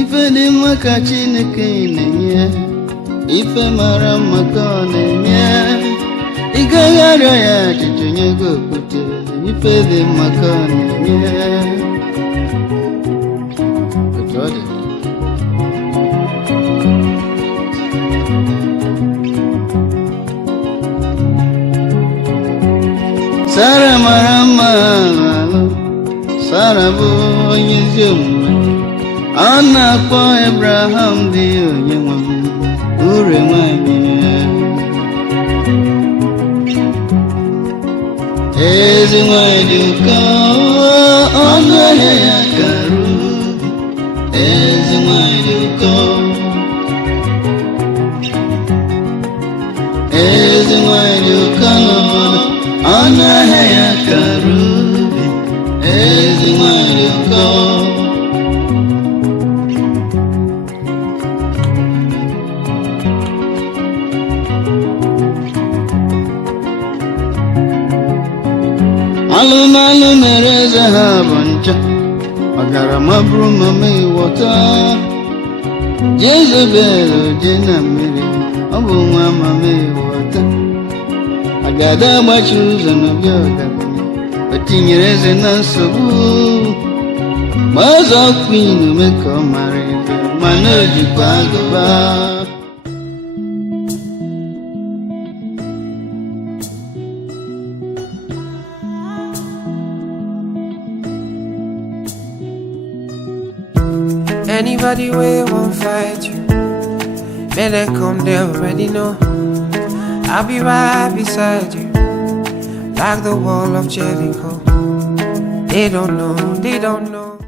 Ife dị mma ka Chineke na-enye, ife mara mma ka ọ na-enye. Ị gaghị arịọ ya ajụjụ nye gị okwute, ife dị mma ka ọ na-enye. Otu ọ dị, Sara mara mma alụ, Sara bụ onye ezi omume. Ọ na-akpọ Abraham dị onye nwe m, ure nwanyị. Ezi nwanyị dị ụkọ, ọnụ ahịa ya kara ubi. Ezi nwanyị dị ụkọ, ezi nwanyị dị ụkọ n'obodo, ọnụ ahịa ya kara ubi. Ezi nwanyị dị ụkọ. Alụmalụ mere eze ha bụ ncha, ọgarama bụrụ mama ịwọta. Jezebel je na mmiri, ọ bụ nwa mama ịwọta. Agada agbachi ụzọ n'ọbịa ọgaranya, o tinyere eze na nsogbu. Ma ọzọ kwin ome ka ọ mara ebe, mana o jikwa agụba. Anybody wey won't fight you, may they come, they already know. I'll be right beside you, like the wall of Jericho. They don't know, they don't know.